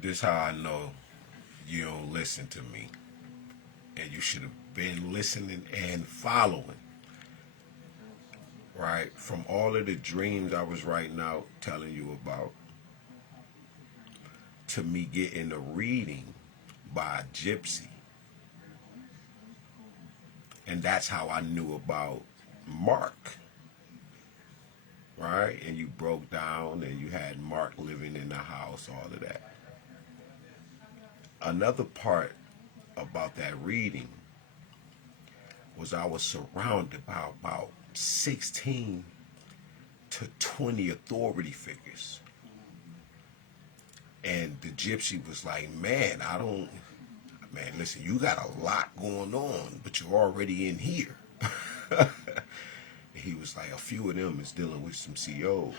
This how I know you don't listen to me. And you should have been listening and following. Right? From all of the dreams I was writing out, telling you about, to me getting a reading by a gypsy. And that's how I knew about Mark. Right? And you broke down and you had Mark living in the house, all of that. Another part about that reading was I was surrounded by about 16 to 20 authority figures. And the gypsy was like, man, listen, you got a lot going on, but you're already in here. He was like, a few of them is dealing with some COs.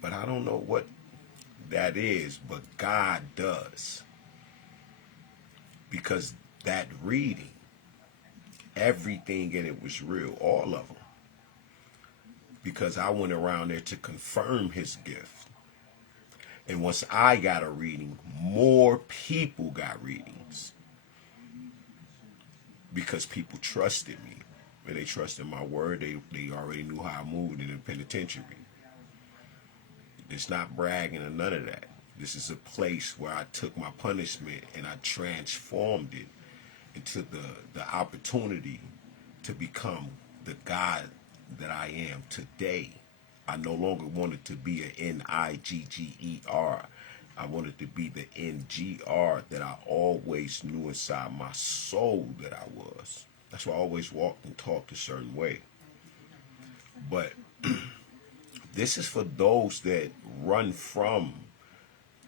But I don't know what that is, but God does. Because that reading, everything in it was real, all of them. Because I went around there to confirm his gift. And once I got a reading, more people got readings. Because people trusted me. And they trusted my word. They already knew how I moved in the penitentiary. It's not bragging or none of that. This is a place where I took my punishment and I transformed it into the opportunity to become the God that I am today. I no longer wanted to be an Nigger. I wanted to be the NGR that I always knew inside my soul that I was. That's why I always walked and talked a certain way. But this is for those that run from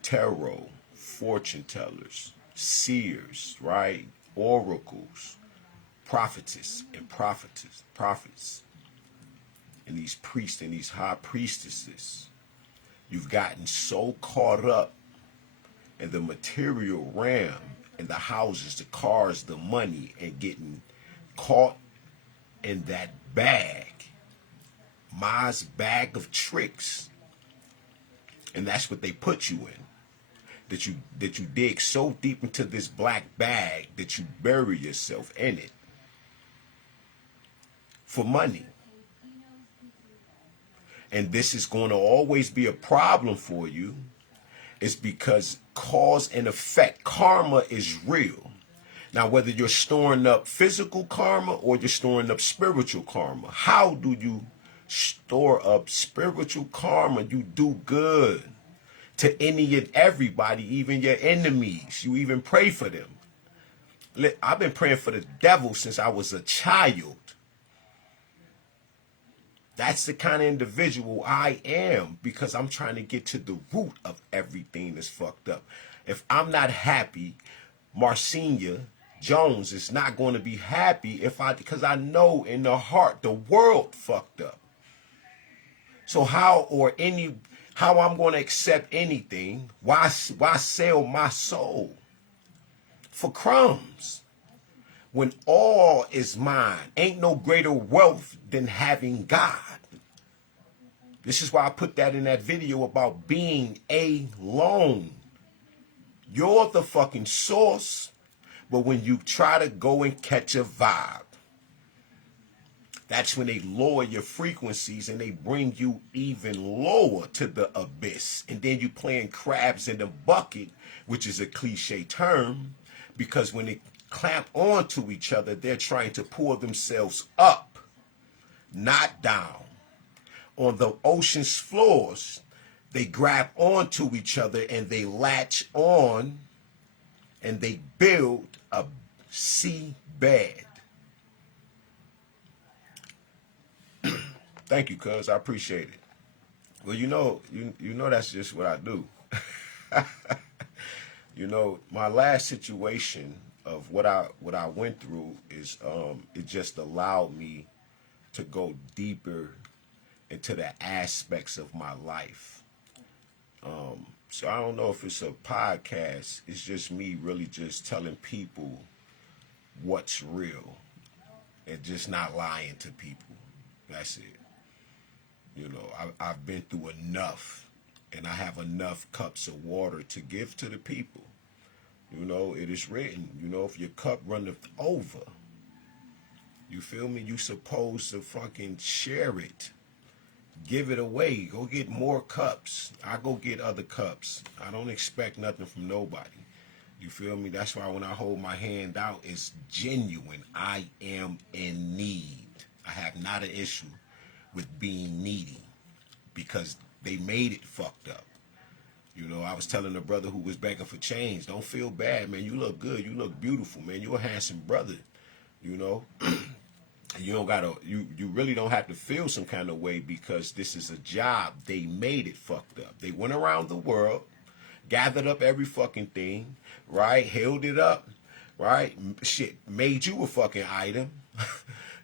tarot, fortune tellers, seers, right? Oracles, prophetess and prophets, and these priests and these high priestesses. You've gotten so caught up in the material realm and the houses, the cars, the money, and getting caught in that bag, Ma's bag of tricks. And that's what they put you in. That you dig so deep into this black bag that you bury yourself in it for money. And this is going to always be a problem for you. It's because cause and effect, karma is real. Now, whether you're storing up physical karma or you're storing up spiritual karma, how do you store up spiritual karma? You do good to any and everybody, even your enemies. You even pray for them. I've been praying for the devil since I was a child. That's the kind of individual I am, because I'm trying to get to the root of everything that's fucked up. If I'm not happy, Marcinia Jones is not going to be happy because I know in the heart the world fucked up. So how I'm going to accept anything? Why sell my soul for crumbs when all is mine? Ain't no greater wealth than having God. This is why I put that in that video about being alone. You're the fucking source, but when you try to go and catch a vibe, that's when they lower your frequencies and they bring you even lower to the abyss. And then you playing crabs in the bucket, which is a cliche term, because when they clamp onto each other, they're trying to pull themselves up, not down. On the ocean's floors, they grab onto each other and they latch on and they build a sea bed. Thank you, cuz. I appreciate it. Well, you know that's just what I do. My last situation of what I went through is it just allowed me to go deeper into the aspects of my life. So I don't know if it's a podcast. It's just me really just telling people what's real and just not lying to people. That's it. I've been through enough and I have enough cups of water to give to the people. You know, it is written, you know, if your cup runneth over, you feel me? You supposed to fucking share it. Give it away. Go get more cups. I go get other cups. I don't expect nothing from nobody. You feel me? That's why when I hold my hand out, it's genuine. I am in need. I have not an issue with being needy because they made it fucked up. You know, I was telling a brother who was begging for change, don't feel bad, man. You look good. You look beautiful, man. You're a handsome brother. You know, you don't gotta, you really don't have to feel some kind of way because this is a job. They made it fucked up. They went around the world, gathered up every fucking thing, right? Held it up, right? Shit, made you a fucking item.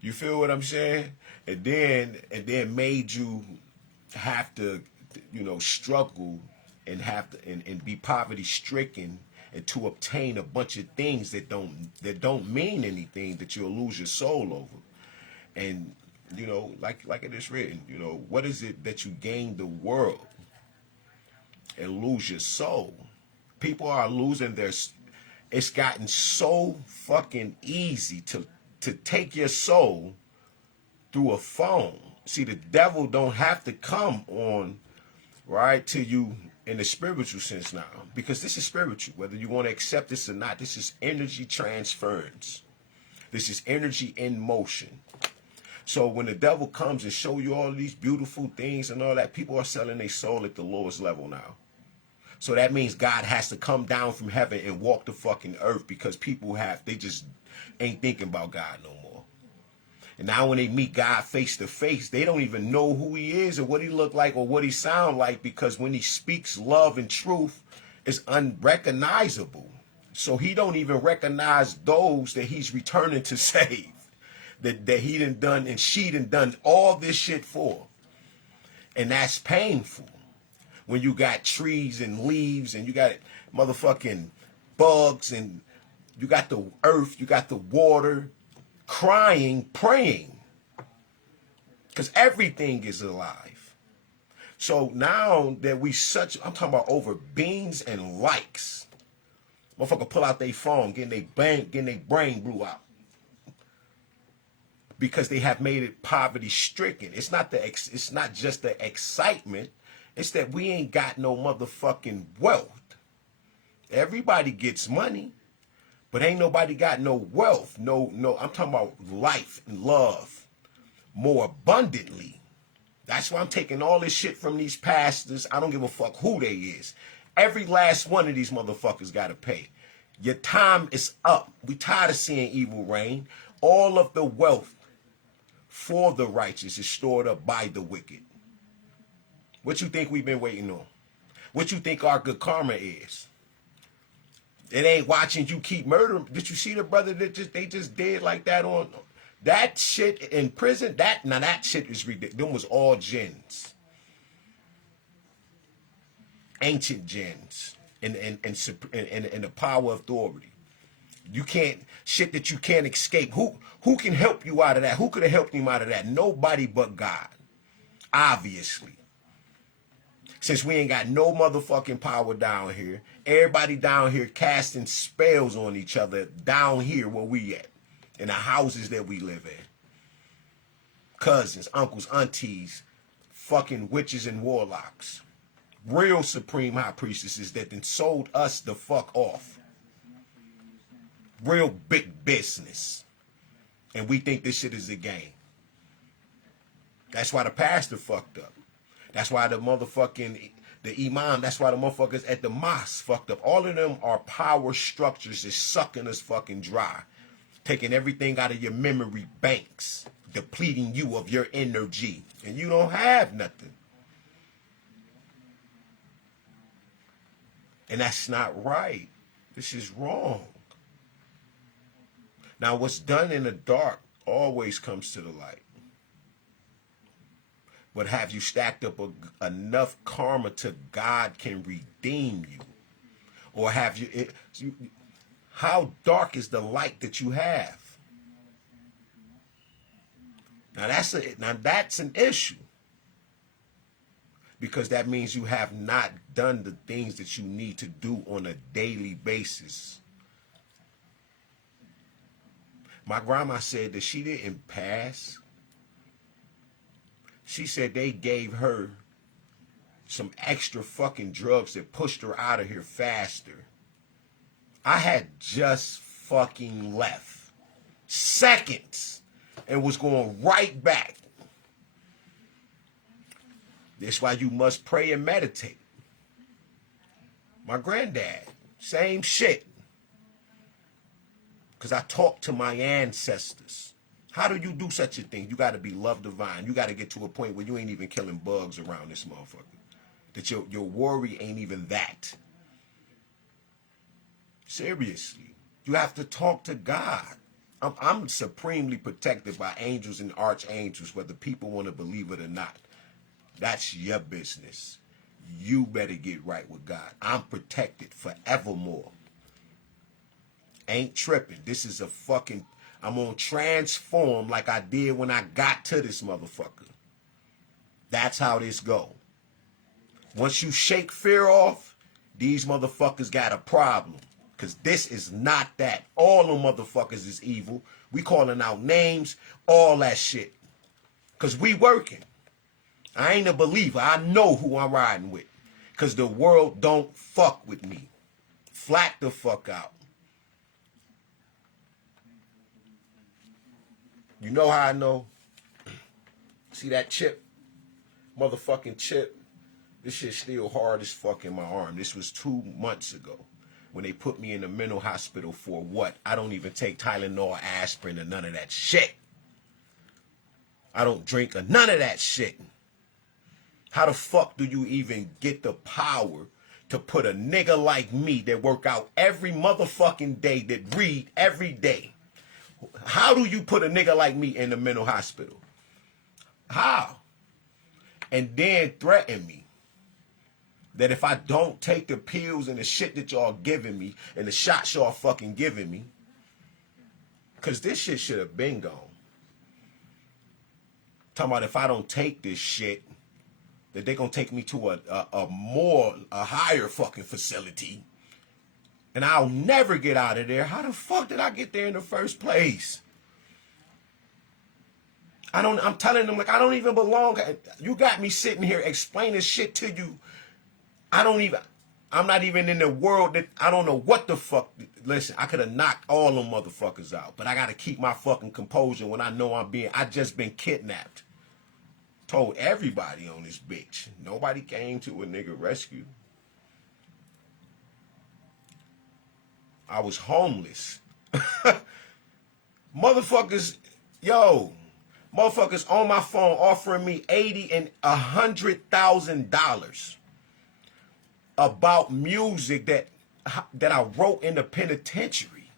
You feel what I'm saying? And then made you have to, you know, struggle and have to and be poverty stricken and to obtain a bunch of things that don't mean anything, that you'll lose your soul over. And you know, like it is written, you know, what is it that you gain the world and lose your soul? People are losing their. It's gotten so fucking easy to take your soul through a phone. See, the devil don't have to come on, right, to you in the spiritual sense now, because this is spiritual. Whether you want to accept this or not, this is energy transference. This is energy in motion. So when the devil comes and show you all these beautiful things and all that, people are selling their soul at the lowest level now. So that means God has to come down from heaven and walk the fucking earth because they just ain't thinking about God no more. And now when they meet God face to face, they don't even know who he is or what he look like or what he sound like, because when he speaks love and truth, it's unrecognizable. So he don't even recognize those that he's returning to save, that he done and she done all this shit for. And that's painful. When you got trees and leaves and you got motherfucking bugs and you got the earth, you got the water, crying, praying, because everything is alive. So now that I'm talking about over beans and likes, motherfucker pull out their phone, getting their brain blew out because they have made it poverty stricken. It's not just the excitement. It's that we ain't got no motherfucking wealth. Everybody gets money, but ain't nobody got no wealth. No, I'm talking about life and love more abundantly. That's why I'm taking all this shit from these pastors. I don't give a fuck who they is. Every last one of these motherfuckers got to pay. Your time is up. We tired of seeing evil reign. All of the wealth for the righteous is stored up by the wicked. What you think we've been waiting on? What you think our good karma is? It ain't watching you keep murdering. Did you see the brother that they just did like that on that shit in prison? That shit is ridiculous. Them was all jinns, ancient jinns, and the power of authority. You can't shit that you can't escape. Who can help you out of that? Who could have helped him out of that? Nobody but God, obviously. Since we ain't got no motherfucking power down here, everybody down here casting spells on each other down here where we at, in the houses that we live in. Cousins, uncles, aunties, fucking witches and warlocks. Real supreme high priestesses that then sold us the fuck off. Real big business. And we think this shit is a game. That's why the pastor fucked up. That's why the imam, that's why the motherfuckers at the mosque fucked up. All of them are power structures that's sucking us fucking dry. Taking everything out of your memory banks. Depleting you of your energy. And you don't have nothing. And that's not right. This is wrong. Now what's done in the dark always comes to the light. But have you stacked up enough karma to God can redeem you? Or have how dark is the light that you have? Now that's an issue. because that means you have not done the things that you need to do on a daily basis. My grandma said that she didn't pass. She said they gave her some extra fucking drugs that pushed her out of here faster. I had just fucking left seconds and was going right back. That's why you must pray and meditate. My granddad, same shit. Because I talked to my ancestors. How do you do such a thing? You got to be love divine. You got to get to a point where you ain't even killing bugs around this motherfucker. That your worry ain't even that. Seriously. You have to talk to God. I'm supremely protected by angels and archangels, whether people want to believe it or not. That's your business. You better get right with God. I'm protected forevermore. Ain't tripping. This is a fucking... I'm gonna transform like I did when I got to this motherfucker. That's how this go. Once you shake fear off, these motherfuckers got a problem. Because this is not that. All them motherfuckers is evil. We calling out names, all that shit. Because we working. I ain't a believer. I know who I'm riding with. Because the world don't fuck with me. Flat the fuck out. You know how I know? See that chip? Motherfucking chip? This shit's still hard as fuck in my arm. This was 2 months ago when they put me in the mental hospital for what? I don't even take Tylenol, aspirin, or none of that shit. I don't drink or none of that shit. How the fuck do you even get the power to put a nigga like me that work out every motherfucking day, that read every day? How do you put a nigga like me in the mental hospital? How? And then threaten me that if I don't take the pills and the shit that y'all giving me and the shots y'all fucking giving me, because this shit should have been gone. Talking about if I don't take this shit, that they gonna take me to a higher fucking facility, and I'll never get out of there. How the fuck did I get there in the first place? I'm telling them, like, I don't even belong. You got me sitting here explaining shit to you. I'm not even in the world that I don't know what the fuck. Listen, I could have knocked all them motherfuckers out, but I got to keep my fucking composure when I know I just been kidnapped. Told everybody on this bitch. Nobody came to a nigga rescue. I was homeless. Motherfuckers on my phone offering me $80,000 and $100,000 about music that I wrote in the penitentiary,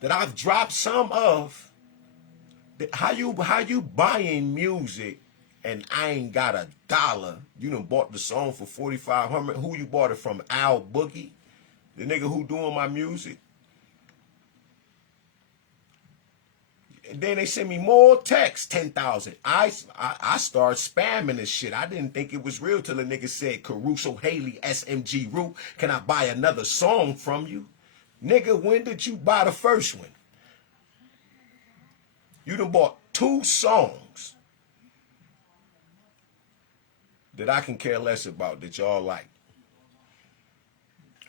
that I've dropped some of. How you buying music and I ain't got $1? You done bought the song for $4,500. Who you bought it from? Al Boogie, the nigga who doing my music. And then they send me more texts, 10,000. I start spamming this shit. I didn't think it was real till the nigga said, Caruso Haley, SMG Root, can I buy another song from you? Nigga, when did you buy the first one? You done bought 2 songs that I can care less about, that y'all like.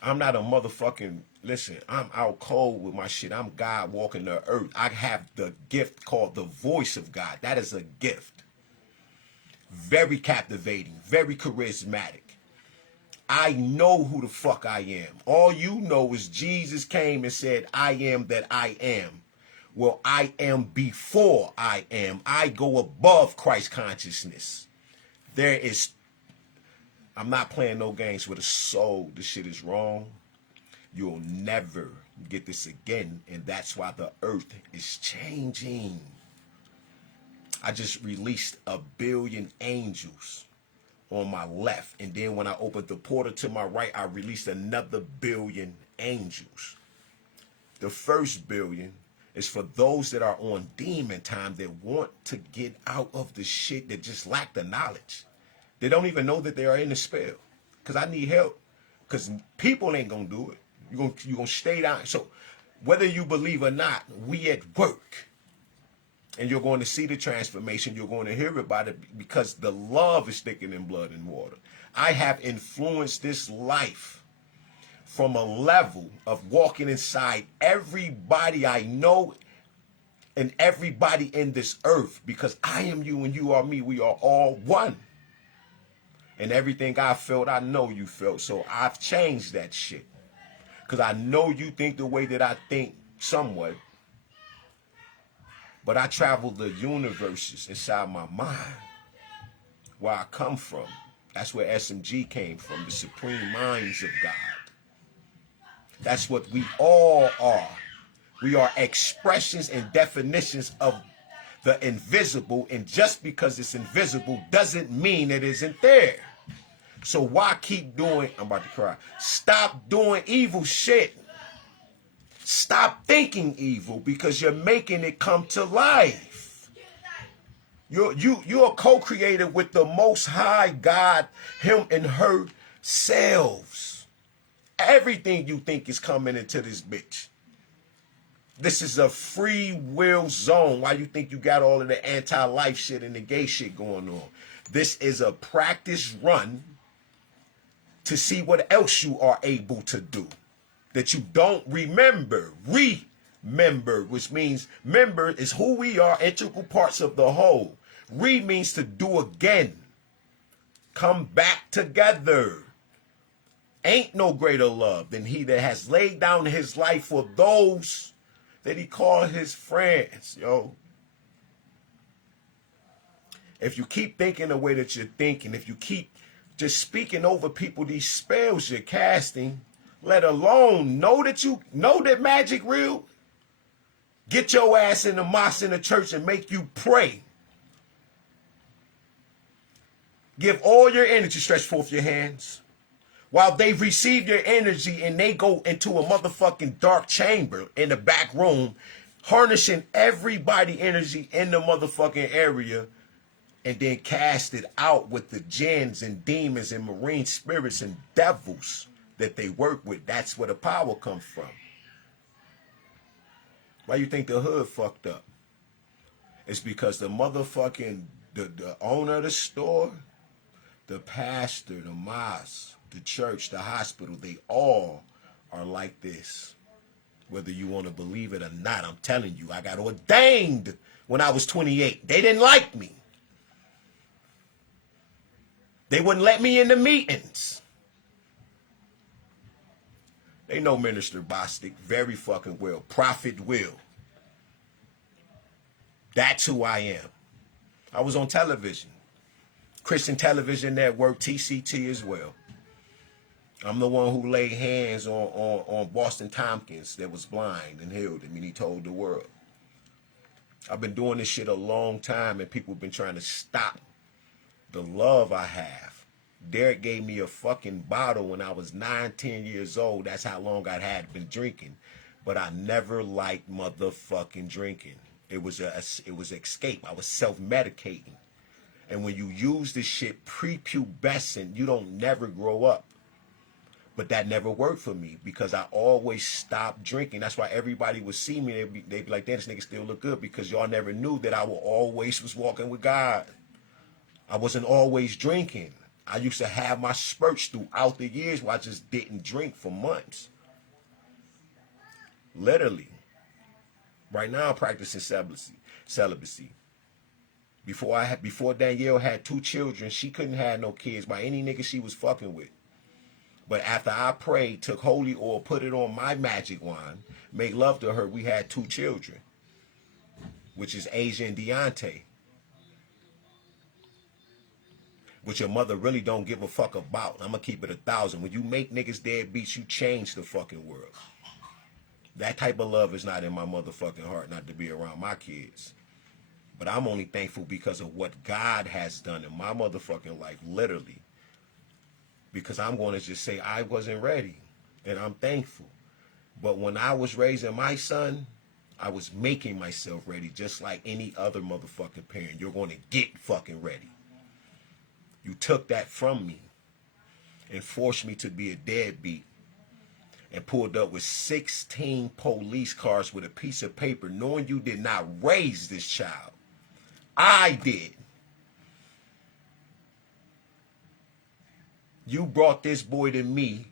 I'm not a motherfucking... Listen, I'm out cold with my shit. I'm God walking the earth. I have the gift called the voice of God. That is a gift. Very captivating. Very charismatic. I know who the fuck I am. All you know is Jesus came and said, I am that I am. Well, I am before I am. I go above Christ consciousness. I'm not playing no games with a soul. This shit is wrong. You'll never get this again. And that's why the earth is changing. I just released 1 billion angels on my left. And then when I opened the portal to my right, I released another 1 billion angels. The first 1 billion is for those that are on demon time that want to get out of the shit, that just lack the knowledge. They don't even know that they are in the spell. Because I need help. Because people ain't going to do it. You're gonna stay down. So whether you believe or not, we at work. And you're going to see the transformation. You're going to hear about it because the love is thicker than blood and water. I have influenced this life from a level of walking inside everybody I know and everybody in this earth, because I am you and you are me. We are all one. And everything I felt, I know you felt. So I've changed that shit. Because I know you think the way that I think somewhat. But I travel the universes inside my mind. Where I come from. That's where SMG came from. The supreme minds of God. That's what we all are. We are expressions and definitions of the invisible. And just because it's invisible doesn't mean it isn't there. So why keep doing, I'm about to cry. Stop doing evil shit. Stop thinking evil because you're making it come to life. You're co-creator with the Most High God, him and her selves. Everything you think is coming into this bitch. This is a free will zone. Why you think you got all of the anti-life shit and the gay shit going on? This is a practice run to see what else you are able to do that you don't remember. Remember, which means member is who we are, integral parts of the whole. Means to do again. Come back together. Ain't no greater love than he that has laid down his life for those that he called his friends, yo. If you keep thinking the way that you're thinking, if you keep just speaking over people these spells you're casting, let alone know that magic real, get your ass in the mosque in the church and make you pray. Give all your energy, stretch forth your hands. While they've received your energy and they go into a motherfucking dark chamber in the back room, harnessing everybody energy in the motherfucking area, and then cast it out with the jinns and demons and marine spirits and devils that they work with. That's where the power comes from. Why you think the hood fucked up? It's because the motherfucking, the owner of the store, the pastor, the mosque, the church, the hospital, they all are like this. Whether you want to believe it or not, I'm telling you, I got ordained when I was 28. They didn't like me. They wouldn't let me in the meetings. They know Minister Bostic very fucking well. Prophet Will. That's who I am. I was on television. Christian Television Network, TCT as well. I'm the one who laid hands on Boston Tompkins that was blind and healed him, and he told the world. I've been doing this shit a long time, and people have been trying to stop the love I have. Derek gave me a fucking bottle when I was 9, 10 years old. That's how long I had been drinking. But I never liked motherfucking drinking. It was escape. I was self-medicating. And when you use this shit prepubescent, you don't never grow up. But that never worked for me because I always stopped drinking. That's why everybody would see me. They'd be like, damn, this nigga still look good, because y'all never knew that I always was walking with God. I wasn't always drinking. I used to have my spurts throughout the years where I just didn't drink for months. Literally. Right now I'm practicing celibacy. Before Danielle had 2 children, she couldn't have no kids by any nigga she was fucking with. But after I prayed, took holy oil, put it on my magic wand, made love to her, we had 2 children, which is Asia and Deontay. Which your mother really don't give a fuck about. I'm going to keep it 1,000. When you make niggas deadbeats, you change the fucking world. That type of love is not in my motherfucking heart, not to be around my kids. But I'm only thankful because of what God has done in my motherfucking life, literally. Because I'm going to just say I wasn't ready, and I'm thankful. But when I was raising my son, I was making myself ready, just like any other motherfucking parent. You're going to get fucking ready. You took that from me and forced me to be a deadbeat and pulled up with 16 police cars with a piece of paper knowing you did not raise this child. I did. You brought this boy to me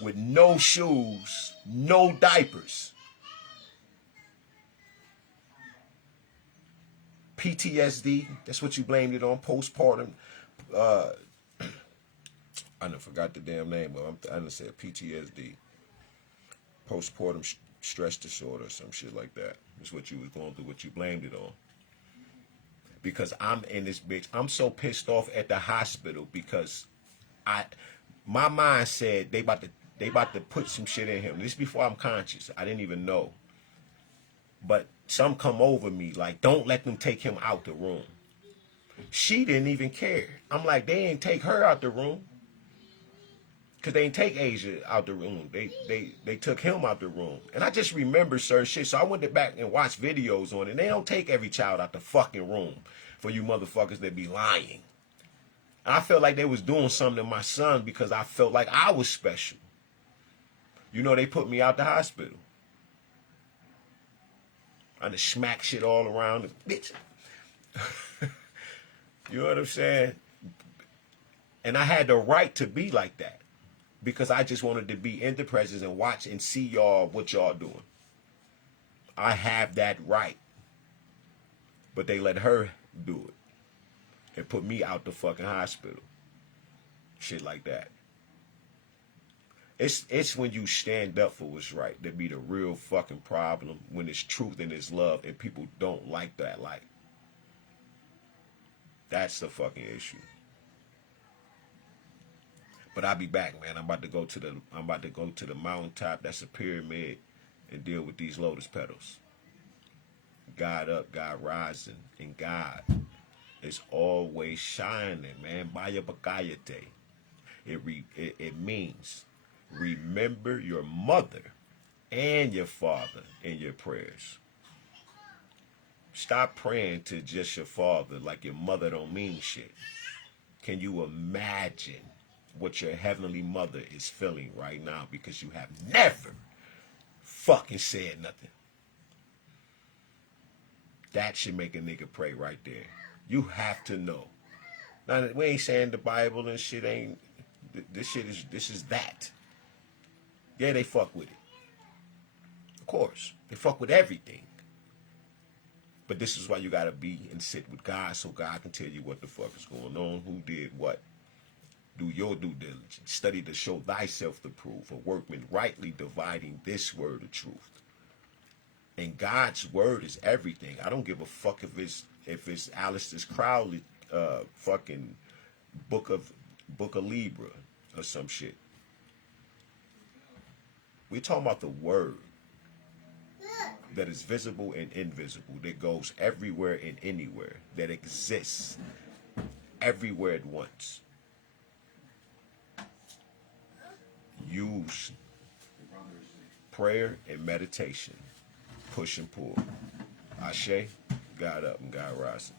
with no shoes, no diapers. PTSD, that's what you blamed it on, postpartum. I done forgot the damn name, but I done said PTSD. Postpartum stress disorder, some shit like that. That's what you was going through, what you blamed it on. Because I'm in this bitch. I'm so pissed off at the hospital because my mind said they about to put some shit in him. This before I'm conscious. I didn't even know. But some come over me like, don't let them take him out the room. She didn't even care. I'm like, they ain't take her out the room. Because they didn't take Asia out the room. They took him out the room. And I just remember certain shit. So I went back and watched videos on it. And they don't take every child out the fucking room for you motherfuckers that be lying. And I felt like they was doing something to my son because I felt like I was special. You know, they put me out the hospital. I just smack shit all around the bitch. You know what I'm saying? And I had the right to be like that. Because I just wanted to be in the presence and watch and see y'all, what y'all doing. I have that right. But they let her do it. And put me out the fucking hospital. Shit like that. It's when you stand up for what's right that be the real fucking problem. When it's truth and it's love and people don't like that light. That's the fucking issue. But I'll be back, man. I'm about to go to the mountaintop. That's a pyramid, and deal with these lotus petals. God up, God rising, and God is always shining, man. Baya Bakayate. It means remember your mother and your father in your prayers. Stop praying to just your father like your mother don't mean shit. Can you imagine what your heavenly mother is feeling right now because you have never fucking said nothing? That should make a nigga pray right there. You have to know. Now, we ain't saying the Bible and shit ain't, this is that. Yeah, they fuck with it. Of course. They fuck with everything. But this is why you gotta be and sit with God so God can tell you what the fuck is going on, who did what. Do your due diligence. Study to show thyself to prove, a workman rightly dividing this word of truth. And God's word is everything. I don't give a fuck if it's Aleister Crowley fucking book of Libra or some shit. We're talking about the word that is visible and invisible, that goes everywhere and anywhere, that exists everywhere at once. Use prayer and meditation. Push and pull. Ashe, God up and God rising.